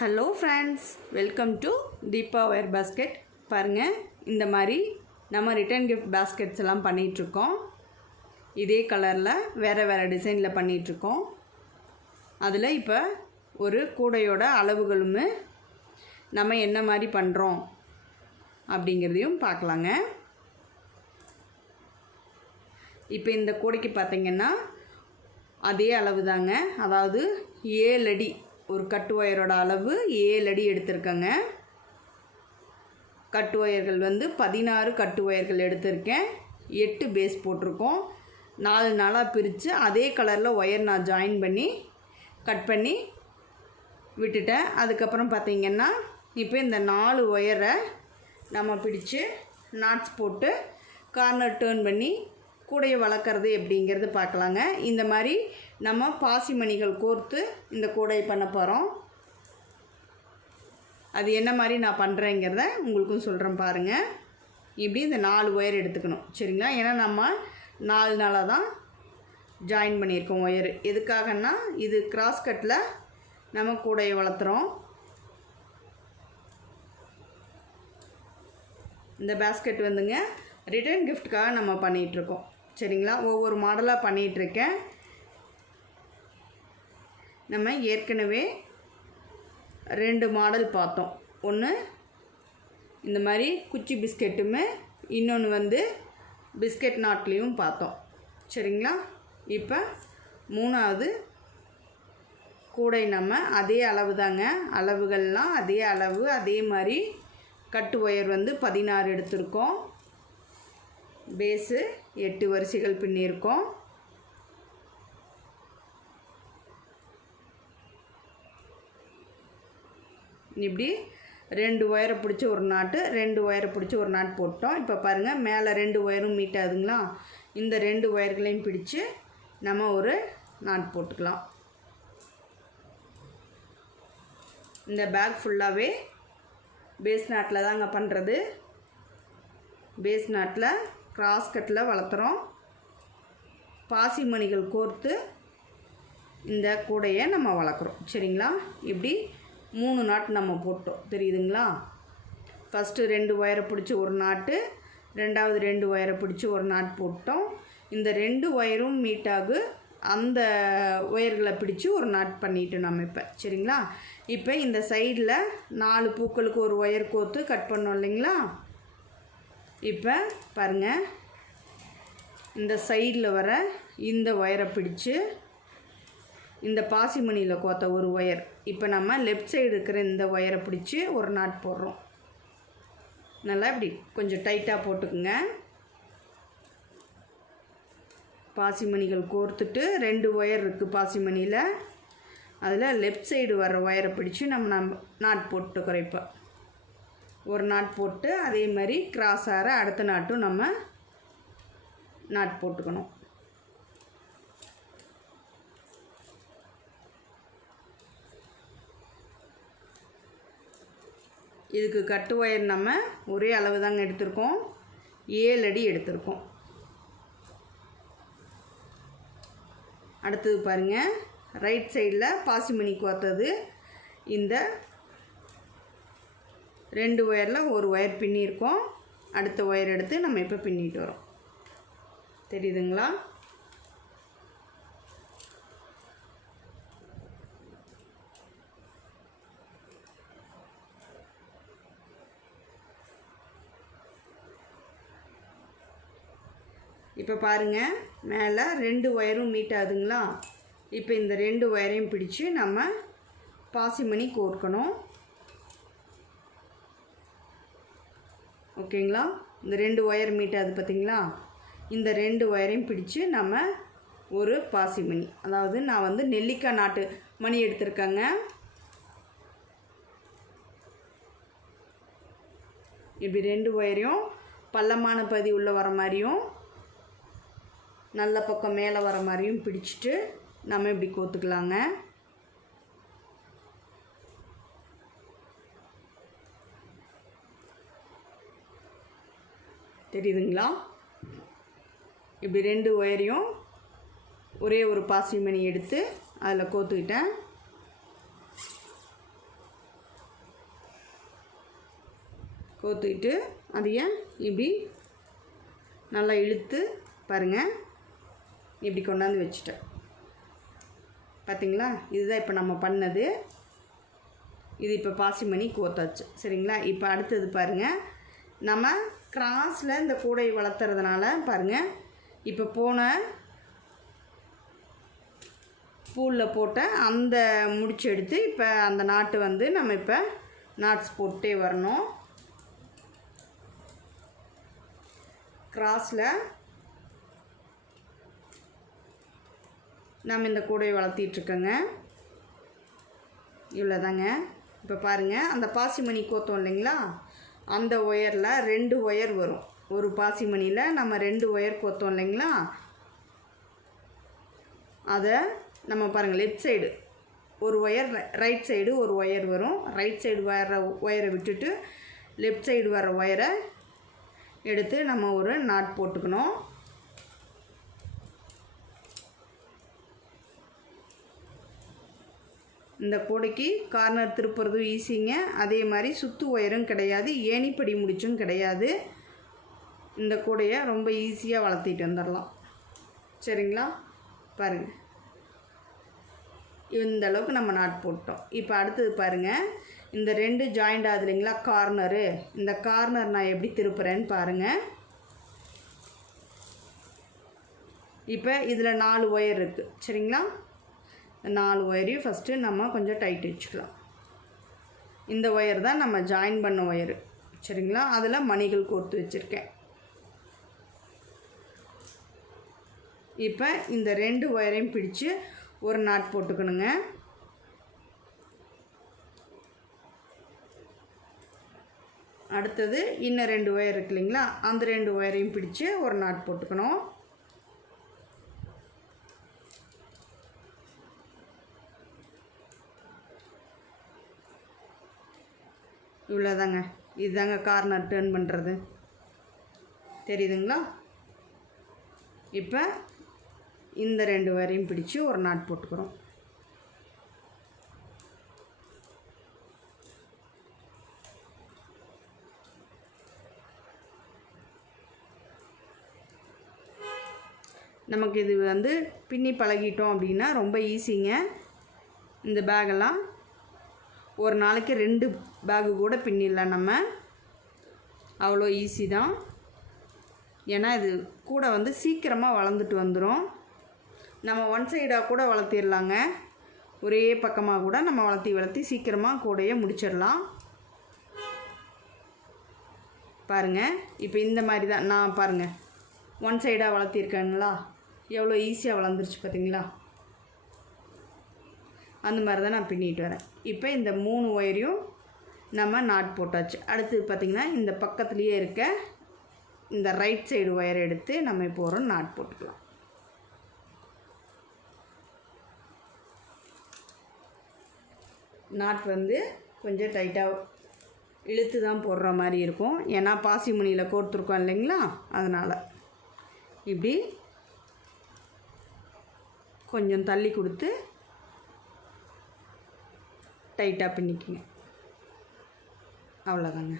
Hello friends, welcome to Deepa wire basket. பாருங்கள், இந்த மாதிரி நம்ம ரிட்டர்ன் கிஃப்ட் பாஸ்கெட்ஸ் எல்லாம் பண்ணிகிட்ருக்கோம். இதே கலரில் வேறு வேறு டிசைனில் பண்ணிகிட்ருக்கோம். அதில் இப்போ ஒரு கூடையோட அளவுகளும் நம்ம என்ன மாதிரி பண்ணுறோம் அப்படிங்கிறதையும் பார்க்கலாங்க. இப்போ இந்த கூடைக்கு பார்த்திங்கன்னா அதே அளவு தாங்க, அதாவது 7 அடி ஒரு கட்டு ஒயரோட அளவு 7 அடி எடுத்திருக்கேங்க. கட்டு ஒயர்கள் 16 கட்டு ஒயர்கள் எடுத்திருக்கேன். 8 பேஸ் போட்டிருக்கோம். 4 நாளாக பிரித்து அதே கலரில் ஒயர் நான் ஜாயின் பண்ணி கட் பண்ணி விட்டுட்டேன். அதுக்கப்புறம் பார்த்திங்கன்னா இப்போ இந்த 4 ஒயரை நம்ம பிடிச்சு நாட்ஸ் போட்டு கார்னர் டேர்ன் பண்ணி கூடையை வளர்க்குறது எப்படிங்கிறது பார்க்கலாங்க. இந்த மாதிரி நம்ம பாசிமணிகள் கோர்த்து இந்த கூடையை பண்ண போகிறோம். அது என்ன மாதிரி நான் பண்ணுறேங்கிறத உங்களுக்கும் சொல்கிறேன் பாருங்கள். இப்படி இந்த 4 ஒயர் எடுத்துக்கணும், சரிங்களா? ஏன்னா நம்ம 4 நாளாக தான் ஜாயின் பண்ணியிருக்கோம் ஒயர். எதுக்காகன்னா இது கிராஸ் கட்டில் நம்ம கூடையை வளர்த்துறோம். இந்த பாஸ்கெட் ரிட்டர்ன் கிஃப்ட்டுக்காக நம்ம பண்ணிகிட்ருக்கோம், சரிங்களா? ஒவ்வொரு மாடலாக பண்ணிகிட்ருக்கேன். நம்ம ஏற்கனவே 2 மாடல் பார்த்தோம். ஒன்று இந்த மாதிரி குச்சி பிஸ்கெட்டுமே, இன்னொன்று பிஸ்கெட் நாட்லேயும் பார்த்தோம், சரிங்களா? இப்போ 3வது கூடை நம்ம அதே அளவு தாங்க, அளவுகள்லாம் அதே அளவு, அதே மாதிரி கட்டு ஒயர் 16 எடுத்திருக்கோம். பேஸு 8 வரிசைகள் பின்னியிருக்கோம். இப்படி 2 ஒயரை பிடிச்சி ஒரு நாட்டு, 2 ஒயரை பிடிச்சி ஒரு நாட் போட்டோம். இப்போ பாருங்கள், மேலே 2 ஒயரும் மீட் ஆகுதுங்களா? இந்த 2 ஒயர்களையும் பிடிச்சி நம்ம ஒரு நாட் போட்டுக்கலாம். இந்த பேக் ஃபுல்லாகவே பேஸ் நாட்டில் தாங்க பண்ணுறது. பேஸ் நாட்டில் கிராஸ் கட்டில் வளர்த்துறோம். பாசிமணிகள் கோர்த்து இந்த கூடையை நம்ம வளர்க்குறோம், சரிங்களா? இப்படி 3 நாட் நம்ம போட்டோம், தெரியுதுங்களா? ஃபஸ்ட்டு 2 ஒயரை பிடிச்சி ஒரு நாட்டு, 2வது 2 ஒயரை பிடிச்சி ஒரு நாட் போட்டோம். இந்த 2 ஒயரும் மீட்டாகு அந்த ஒயர்களை பிடிச்சி ஒரு நாட் பண்ணிவிட்டு நம்ம இப்போ, சரிங்களா? இப்போ இந்த சைடில் 4 பூக்களுக்கு ஒரு ஒயர் கோர்த்து கட் பண்ணோம் இல்லைங்களா? இப்போ பாருங்கள், இந்த சைடில் வர இந்த ஒயரை பிடிச்சு இந்த பாசிமணியில் கோத்த ஒரு ஒயர், இப்போ நம்ம லெஃப்ட் சைடு இருக்கிற இந்த ஒயரை பிடிச்சி ஒரு நாட் போடுறோம். நல்லா இப்படி கொஞ்சம் டைட்டாக போட்டுக்குங்க. பாசிமணிகள் கோர்த்துட்டு 2 ஒயர் இருக்குது பாசிமணியில், அதில் லெஃப்ட் சைடு வர ஒயரை பிடிச்சி நம்ம நாட் போட்டுக்கிறோம். இப்போ ஒரு நாட் போட்டு அதே மாதிரி கிராஸ் ஆகிற அடுத்த நாட்டும் நம்ம நாட் போட்டுக்கணும். இதுக்கு கட்டு ஒயர் நம்ம ஒரே அளவு தாங்க எடுத்திருக்கோம், 7 அடி எடுத்திருக்கோம். அடுத்தது பாருங்கள், ரைட் சைடில் பாசிமணி கோத்தது இந்த 2 ஒயரில் ஒரு ஒயர் பின்னியிருக்கோம். அடுத்த ஒயர் எடுத்து நம்ம இப்போ பின்னிட்டு வரோம், தெரியுதுங்களா? இப்போ பாருங்கள், மேலே 2 ஒயரும் மீட் ஆகுதுங்களா? இப்போ இந்த 2 ஒயரையும் பிடிச்சி நம்ம பாசிமணி கோர்க்கணும், ஓகேங்களா? இந்த 2 ஒயர் மீட் ஆகுது பார்த்திங்களா? இந்த 2 ஒயரையும் பிடிச்சி நம்ம ஒரு பாசிமணி, அதாவது நான் நெல்லிக்காய் நாட்டு மணி எடுத்திருக்கேங்க. இப்படி 2 ஒயரையும் பள்ளமான பகுதி உள்ளே வர மாதிரியும் நல்ல பக்கம் மேலே வர மாதிரியும் பிடிச்சிட்டு நம்ம இப்படி கோத்துக்கலாங்க. தெரியுதுங்களா? இப்படி 2 ஒயரையும் ஒரே ஒரு பாசிமணி எடுத்து அதில் கோத்துக்கிட்டேன். கோத்துக்கிட்டு அதையே இப்படி நல்லா இழுத்து பாருங்கள், இப்படி கொண்டாந்து வச்சுட்டேன். பார்த்திங்களா? இதுதான் இப்போ நம்ம பண்ணது. இது இப்போ பாசிமணி கோத்தாச்சு. சரிங்களா? இப்போ அடுத்தது பாருங்கள், நம்ம கிராஸில் இந்த கூடையை வளர்த்துறதுனால பாருங்கள், இப்போ போன பூலில் போட்ட அந்த முடிச்சு எடுத்து இப்போ அந்த நாட்டு வந்து நம்ம இப்போ நாட்ஸ் போட்டே வரணும். கிராஸில் நம்ம இந்த கூடையை வளர்த்திட்ருக்கோங்க. இவ்வளோதாங்க. இப்போ பாருங்கள், அந்த பாசிமணி கோத்தோம் இல்லைங்களா, அந்த ஒயரில் 2 ஒயர் வரும். ஒரு பாசிமணியில் நம்ம 2 ஒயர் கோத்தோம் இல்லைங்களா, அதை நம்ம பாருங்கள் லெஃப்ட் சைடு ஒரு ஒயர், ரைட் சைடு ஒரு ஒயர் வரும். ரைட் சைடு வர ஒயரை விட்டுட்டு லெஃப்ட் சைடு வர ஒயரை எடுத்து நம்ம ஒரு நாட் போட்டுக்கணும். இந்த கூடைக்கு கார்னர் திருப்புறதும் ஈஸிங்க. அதே மாதிரி சுத்து ஒயரும் கிடையாது, ஏணிப்படி முடிச்சும் கிடையாது. இந்த கூடையை ரொம்ப ஈஸியாக வளர்த்திட்டு வந்துடலாம். சரிங்களா? பாருங்கள், இந்த அளவுக்கு நம்ம நாட் போட்டோம். இப்போ அடுத்தது பாருங்கள், இந்த 2 ஜாயிண்ட் ஆகுது இல்லைங்களா கார்னரு, இந்த கார்னர் நான் எப்படி திருப்புறேன்னு பாருங்கள். இப்போ இதில் 4 ஒயர் இருக்குது. சரிங்களா? 4 ஒயரையும் ஃபஸ்ட்டு நம்ம கொஞ்சம் டைட் வச்சுக்கலாம். இந்த ஒயர் தான் நம்ம ஜாயின் பண்ண ஒயரு. சரிங்களா? அதில் மணிகள் கோர்த்து வச்சுருக்கேன். இப்போ இந்த 2 ஒயரையும் பிடிச்சு ஒரு நாட் போட்டுக்கணுங்க. அடுத்தது இன்னும் 2 ஒயர் இருக்கு இல்லைங்களா, அந்த 2 ஒயரையும் பிடிச்சு ஒரு நாட் போட்டுக்கணும். இவ்வளோதாங்க. இதுதாங்க கார்னர் டர்ன் பண்ணுறது. தெரியுதுங்களா? இப்போ இந்த 2 வரையும் பிடிச்சு ஒரு நாட் போட்டுக்கிறோம். நமக்கு இது வந்து பின்னி பழகிட்டோம் அப்படின்னா ரொம்ப ஈஸிங்க. இந்த பேகெல்லாம் ஒரு நாளைக்கு 2 பேகு கூட பின்னிடலாம் நம்ம. அவ்வளோ ஈஸி தான். ஏன்னா இது கூட வந்து சீக்கிரமாக வளர்ந்துட்டு வந்துடும். நம்ம ஒன் சைடாக கூட வளர்த்திடலாங்க. ஒரே பக்கமாக கூட நம்ம வளர்த்தி சீக்கிரமாக கூடையை முடிச்சிடலாம். பாருங்கள், இப்போ இந்த மாதிரி தான் நான் பாருங்கள் ஒன் சைடாக வளர்த்திருக்கேங்களா, எவ்வளோ ஈஸியாக வளர்ந்துருச்சு பார்த்தீங்களா? அந்த மாதிரி தான் நான் பின்னிட்டு வரேன். இப்போ இந்த 3 ஒயரையும் நம்ம நாட் போட்டாச்சு. அடுத்து பார்த்திங்கன்னா இந்த பக்கத்துலேயே இருக்க இந்த ரைட் சைடு ஒயரை எடுத்து நம்ம இப்போ ஒரு நாட் போட்டுக்கலாம். நாட் வந்து கொஞ்சம் டைட்டாக இழுத்து தான் போடுற மாதிரி இருக்கும். ஏன்னா பாசிமணியில் கோர்த்துருக்கோம் இல்லைங்களா, அதனால் இப்படி கொஞ்சம் தள்ளி கொடுத்து டைட்டாக பின்னிக்குங்க. அவ்வளோதாங்க.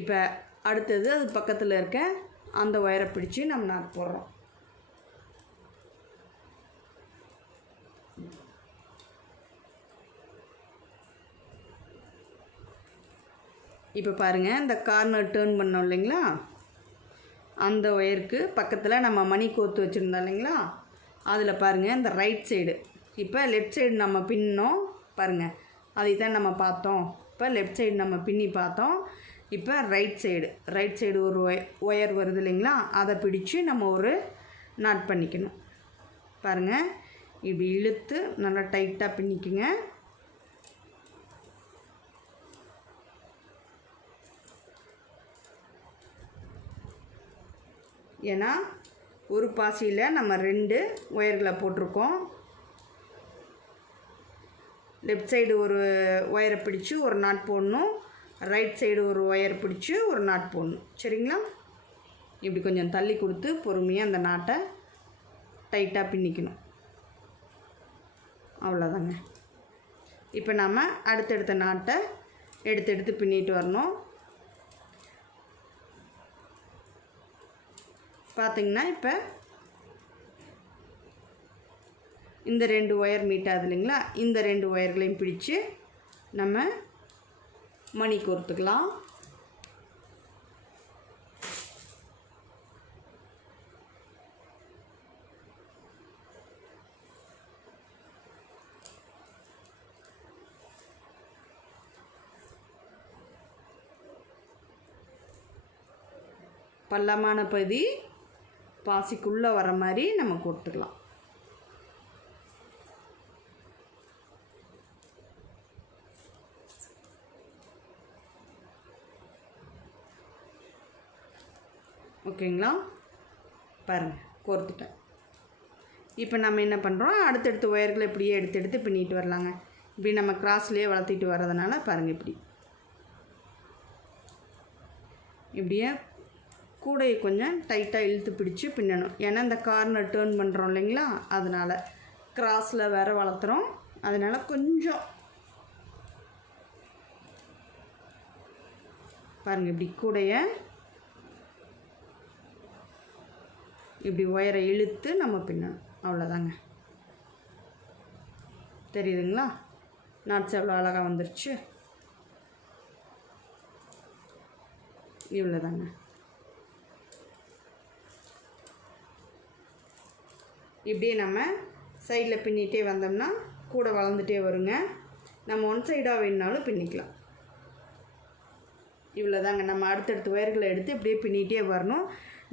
இப்போ அடுத்தது அது பக்கத்தில் இருக்க அந்த ஒயரை பிடிச்சி நம்ம நாட் போடுறோம். இப்போ பாருங்கள், இந்த கார்னர் டேர்ன் பண்ணோம் இல்லைங்களா, அந்த ஒயருக்கு பக்கத்தில் நம்ம மணி கோர்த்து வச்சுருந்தோம் இல்லைங்களா, அதில் பாருங்கள் இந்த ரைட் சைடு. இப்போ லெஃப்ட் சைடு நம்ம பின்னோம் பாருங்கள், அதை தான் நம்ம பார்த்தோம். இப்போ லெஃப்ட் சைடு நம்ம பின்னி பார்த்தோம். இப்போ ரைட் சைடு ஒரு ஒயர் வருது இல்லைங்களா, அதை பிடிச்சு நம்ம ஒரு நாட் பண்ணிக்கணும். பாருங்கள், இப்படி இழுத்து நல்லா டைட்டாக பின்னிக்குங்க. ஏன்னா ஒரு பாசியில் நம்ம 2 ஒயர்களை போட்டிருக்கோம். லெஃப்ட் சைடு ஒரு ஒயரை பிடிச்சி ஒரு நாட் போடணும், ரைட் சைடு ஒரு ஒயர் பிடிச்சி ஒரு நாட் போடணும். சரிங்களா? இப்படி கொஞ்சம் தள்ளி கொடுத்து பொறுமையாக அந்த நாட்டை டைட்டாக பின்னிக்கணும். அவ்வளோதாங்க. இப்போ நம்ம அடுத்தடுத்த நாட்டை எடுத்து பின்னிட்டு வரணும். பார்த்திங்கன்னா இப்போ இந்த 2 ஒயர் மீட் ஆகுது இல்லைங்களா, இந்த 2 ஒயர்களையும் பிடிச்சு நம்ம மணி கோர்த்துக்கலாம். பள்ளமான பகுதி பாசிக்குள்ளே வர மாதிரி நம்ம கோர்த்துக்கலாம். ஓகேங்களா, பாருங்கள் கோர்த்துட்டேன். இப்போ நம்ம என்ன பண்ணுறோம், அடுத்தடுத்த ஒயர்களை இப்படியே எடுத்து பின்னிட்டு வரலாங்க. இப்படி நம்ம கிராஸ்லேயே வளர்த்திட்டு வர்றதுனால பாருங்கள் இப்படியே கூடையை கொஞ்சம் டைட்டாக இழுத்து பிடிச்சி பின்னணும். ஏன்னா இந்த கார்னர் டேர்ன் பண்ணுறோம் இல்லைங்களா, அதனால் கிராஸில் வேறு வளர்த்துறோம், அதனால் கொஞ்சம் பாருங்கள் இப்படி கூடையை இப்படி ஒயரை இழுத்து நம்ம பின்னணும். அவ்வளோதாங்க. தெரியுதுங்களா, நாட்ஸ் எவ்வளோ அழகாக வந்துருச்சு. இவ்வளோதாங்க. இப்படியே நம்ம சைடில் பின்னிகிட்டே வந்தோம்னா கூட வளர்ந்துட்டே வருங்க. நம்ம ஒன் சைடாக வேணுனாலும் பின்னிக்கலாம். இவ்வளோதாங்க. நம்ம அடுத்தடுத்த ஒயர்களை எடுத்து இப்படியே பின்னிகிட்டே வரணும்.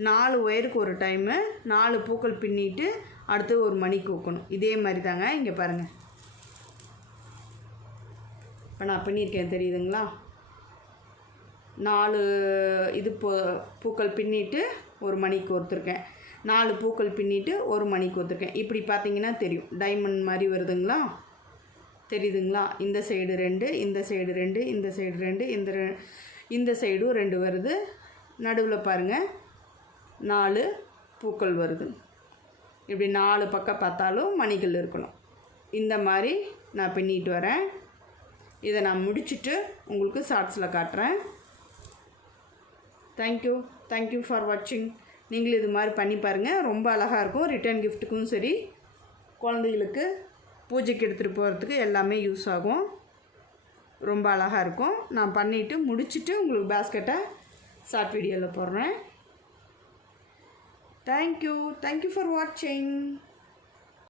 4 ஒயருக்கு ஒரு டைமு 4 பூக்கள் பின்னிட்டு அடுத்து ஒரு மணி கோக்கணும். இதே மாதிரி தாங்க. இங்கே பாருங்கள், இப்போ நான் பின்னியிருக்கேன் தெரியுதுங்களா. 4 இது பூக்கள் பின்னிட்டு ஒரு மணி கோர்த்துருக்கேன். 4 பூக்கள் பின்னிட்டு ஒரு மணி கோர்த்துருக்கேன். இப்படி பார்த்தீங்கன்னா தெரியும், டைமண்ட் மாதிரி வருதுங்களா, தெரியுதுங்களா. இந்த சைடு 2, இந்த சைடு 2, இந்த சைடு 2, இந்த சைடும் 2 வருது. நடுவில் பாருங்கள் 4 பூக்கள் வருது. இப்படி 4 பக்கம் பார்த்தாலும் மணிகள் இருக்கணும். இந்த மாதிரி நான் பின்னிட்டு வரேன். இதை நான் முடிச்சுட்டு உங்களுக்கு ஷார்ட்ஸில் காட்டுறேன். தேங்க்யூ ஃபார் வாட்சிங். நீங்களும் இது மாதிரி பண்ணி பாருங்கள், ரொம்ப அழகாக இருக்கும். ரிட்டர்ன் கிஃப்ட்டுக்கும் சரி, குழந்தைகளுக்கு பூஜைக்கு எடுத்துகிட்டு போகிறதுக்கு எல்லாமே யூஸ் ஆகும். ரொம்ப அழகாக இருக்கும். நான் பண்ணிவிட்டு முடிச்சுட்டு உங்களுக்கு பேஸ்கெட்டை ஷார்ட் வீடியோவில் போடுறேன். Thank you for watching.